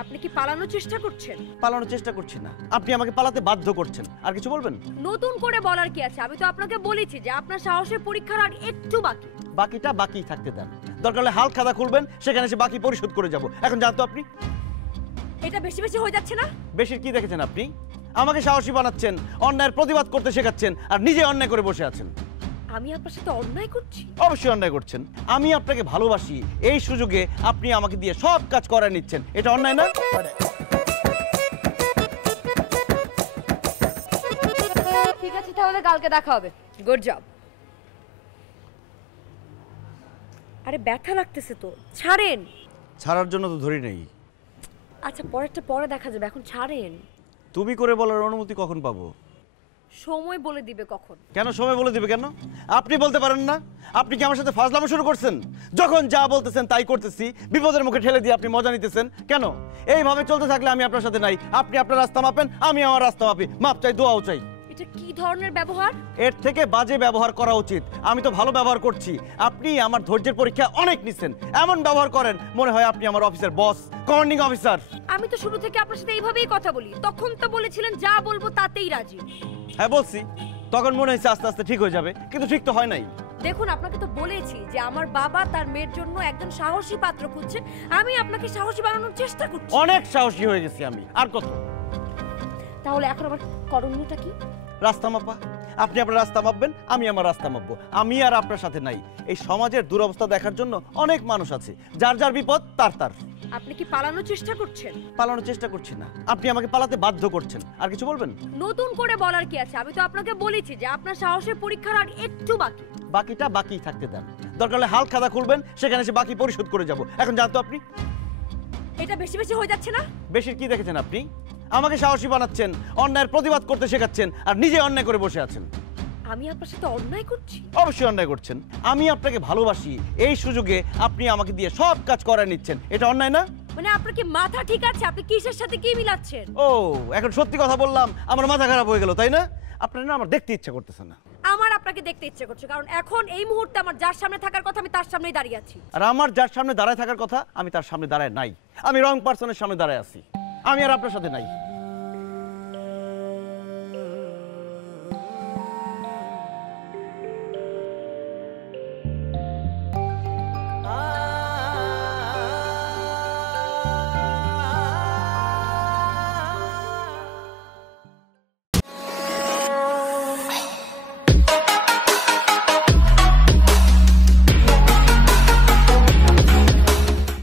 আপনি কি পালানোর চেষ্টা করছেন? পালানোর চেষ্টা করছি না, আপনি আমাকে পালাতে বাধ্য করছেন। আর কিছু বলবেন? নতুন করে বলার কি আছে? আমি তো আপনাকে বলেছি যে আপনার সাহসের পরীক্ষার আর একটু বাকি। বাকিটা বাকি থাকতে দেন, দরকার হলে হাল খাতা খুলবেন, সেখানে এসে বাকি পরিশোধ করে যাব। এখন জানতো আপনি এটা বেশি বেশি হয়ে যাচ্ছে না? বেশির কি দেখেছেন আপনি? আমাকে সাহসী বানাচ্ছেন, অন্যায়ের প্রতিবাদ করতে শেখাচ্ছেন, আর নিজে অন্যায় করে বসে আছেন। আমি আপনার সাথে অন্যায় করছি? অবশ্যই অন্যায় করছেন। আমি আপনাকে ভালোবাসি, এই সুযোগে আপনি আমাকে দিয়ে সব কাজ করায় নিচ্ছেন, এটা অন্যায় না? ঠিক আছে, তাহলে কালকে দেখা হবে। Good job. আরে ব্যথা লাগতেছে তো, ছাড়েন। ছাড়ার জন্য তো ধরি নেই। আচ্ছা, পরেরটা পরে দেখা যাবে, এখন ছাড়েন। তুমি করে বলার অনুমতি কখন পাবো? সময় বলে দিবে কখন। কেন সময় বলে দিবে কেন? আপনি বলতে পারেন না? আপনি কি আমার সাথে ফাজলামো শুরু করছেন? যখন যা বলতেছেন তাই করতেছি, বিপদের মুখে ঠেলে দিয়ে আপনি মজা নিতেছেন কেন? এইভাবে চলতে থাকলে আমি আপনার সাথে নাই। আপনি আপনার রাস্তা মাপেন, আমি আমার রাস্তা মাপি। মাপ চাই, দোয়াও চাই। এটা কি ধরনের ব্যবহার? এর থেকে বাজে ব্যবহার করা উচিত। আমি তো ভালো ব্যবহার করছি, আপনি আমার ধৈর্যের পরীক্ষা অনেক নিচ্ছেন। এমন ব্যবহার করেন মনে হয় আপনি আমার অফিসের বস, কমান্ডিং অফিসার। আমি তো শুরু থেকে আপনার সাথে এইভাবেই কথা বলি, তখন তো বলেছিলেন যা বলবো তাতেই রাজি। হ্যাঁ বলছি, তখন মনে হয়েছে আস্তে আস্তে ঠিক হয়ে যাবে, কিন্তু ঠিক তো হয় নাই। দেখুন, আপনাকে তো বলেছি যে আমার বাবা তার মেয়ের জন্য একজন সাহসী পাত্র খুঁজছে। আমি আপনাকে সাহসী বানানোর চেষ্টা করছি। অনেক সাহসী হয়ে গেছি আমি, আর কত? তাহলে এখন আমার করণীয়টা কি? রাস্তা মাপা। আপনি আপনার রাস্তা মাপবেন, আমি আমার রাস্তা মাপবো। আমি আর আপনার সাথে নাই। এই সমাজের দুরবস্থা দেখার জন্য অনেক মানুষ আছে, যার যার বিপদ তার তার। আপনি কি পালানোর চেষ্টা করছেন? পালানোর চেষ্টা করছি না, আপনি আমাকে পালাতে বাধ্য করছেন। আর কিছু বলবেন? নতুন করে বলার কি আছে? আমি তো আপনাকে বলেছি যে আপনার সাহসের পরীক্ষার আর একটু বাকি। বাকিটা বাকি থাকতে দেন, দরকার হলে হাল খাতা খুলবেন, সেখানে এসে বাকি পরিশোধ করে যাব। এখন জানতো আপনি এটা বেশি বেশি হয়ে যাচ্ছে না? বেশির কি দেখেছেন আপনি? আমাকে সাহসী বানাচ্ছেন, অন্যায়ের প্রতিবাদ করতে শেখাচ্ছেন, আর নিজে অন্যায় করে বসে আছেন। আমি আপনার সাথে অন্যায় করছি? অবশ্যই অন্যায় করছেন। আমি আপনাকে ভালোবাসি, এই সুযোগে আপনি আমাকে দিয়ে সব কাজ করায় নিচ্ছেন, এটা অন্যায় না? মানে আপনার কি মাথা ঠিক আছে? আপনি কিসের সাথে কি মিলাচ্ছেন? ও, এখন সত্যি কথা বললাম, আমার মাথা খারাপ হয়ে গেল, তাই না? আপনার না আমার দেখতে ইচ্ছা করতেছে না। আমার আপনাকে দেখতে ইচ্ছে করছে, কারণ এখন এই মুহূর্তে আমার যার সামনে থাকার কথা আমি তার সামনেই দাঁড়িয়ে আছি। আর আমার যার সামনে দাঁড়ায় থাকার কথা আমি তার সামনে দাঁড়ায় নাই। আমি রং পার্সনের সামনে দাঁড়ায় আছি। আমি আর আপনার সাথে নাই।